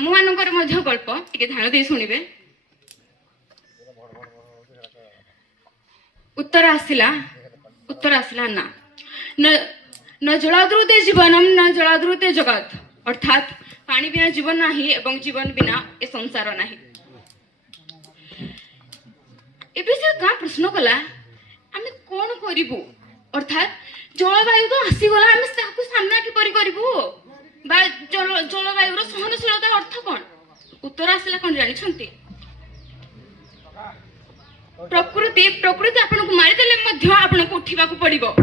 आम मानकर मध्य गल्प टिके ध्यान दे शुणिबे। उत्तर आसिला ना न जलाद्रुते जीवनम न जलाद्रुते जगत, अर्थात पानी बिना जीवन नाही एवं जीवन बिना ए संसार नाही। एबे से का प्रश्न कला आमे कोन करिबु, अर्थात जलवायु तो आसी गला आमे ताकू सामना कि परि करिबु बा जलवायु रो सहनशीलता अर्थ कोन? उत्तर आसिला कोन जानि छंती? प्रकृति आपन को मारि देले मध्य आपन को उठिबा को पड़िबो।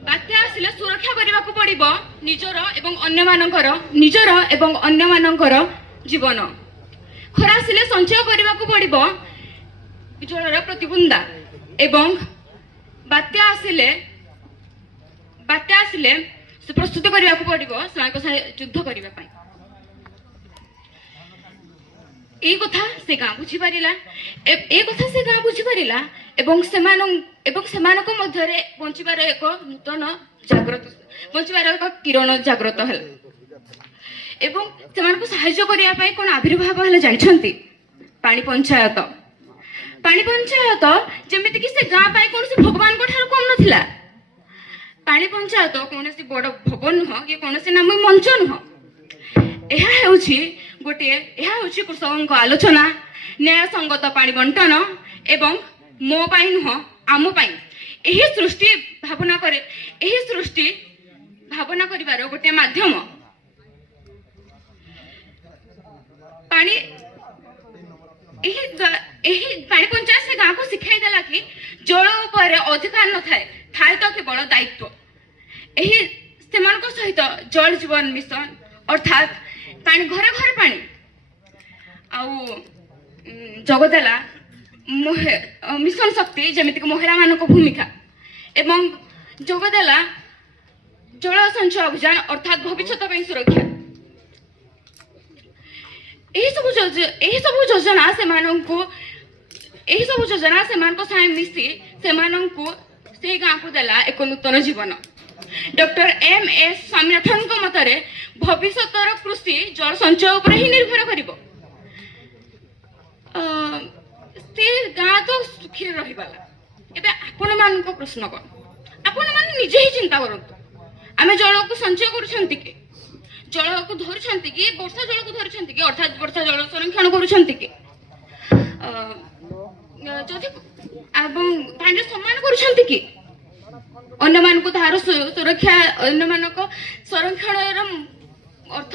बात्या आसिले सुरक्षा करिबा को पड़िबो निजर एवं अन्य मानकर जीवन। खरा आसिले संचय करिबा को पड़िबो जलर प्रतिबुंदा एवं बात्या आसिले से प्रस्तुत करिबा को पड़िबो युद्ध करिबा पई। ए कथा से गाँ बुझी पारिला एवं सेमानक मध्यरे बंचिबार एक नूतन जागृत बंचिबार एक किरण जागृत हल एवं सेमानक सहाय्य करिया पई कोन आविर्भाव हले जानिछंती? पानी पंचायत जेमिति कि से गाँ पाई कोन से भगवान को ठार कम नथिला। पानी पंचायत कोन से बड़ भवन हो कि कोन से नाम मंच नुह। ଏହା ହେଉଛି କୃଷକଙ୍କ ଆଲୋଚନା, ନ୍ୟାୟ ସଙ୍ଗତ ପାଣି ବଣ୍ଟନ ଏବଂ ମୋ ପାଇଁ ନୁହଁ ଆମ ପାଇଁ ଏହି ସୃଷ୍ଟି ଭାବନା କରିବାର ଗୋଟିଏ ମାଧ୍ୟମ। ପାଣି ପାଣି ପଞ୍ଚାୟତ ସେ ଗାଁକୁ ଶିଖାଇ ଦେଲା କି ଜଳ ଉପରେ ଅଧିକାର ନଥାଏ, ଥାଏ ତ କେବଳ ଦାୟିତ୍ୱ। ଏହି ସେମାନଙ୍କ ସହିତ ଜଳ ଜୀବନ ମିଶନ अर्थात पानी घरे घरे पानी जगदेला मिशन शक्ति जमिति महिला मानक भूमिका एवं जगदेला जल संचय अभियान अर्थात भविष्यत सुरक्षा। यही सब योजना से मिसी से गाँ को देला एक नूतन जीवन। Doctor MS. स्वामीनाथन को मतरे भविष्यतर कृषि जल संचय उपर ही निर्भर करिवो। से गाँ तो सुखी रहिबाला। एबे आपण मान को प्रश्न कोन? आपण मान निजे ही चिंता करंतु। आमे जल को संचय करूछंती कि जल को धरुछंती कि वर्षा जल को धरुछंती कि अर्थात वर्षा जल संरक्षण करूछंती कि जदि एवं पानी सम्मान करूछंती कि अन्य मान को तार सुरक्षा अन्य मान को संरक्षण अर्थ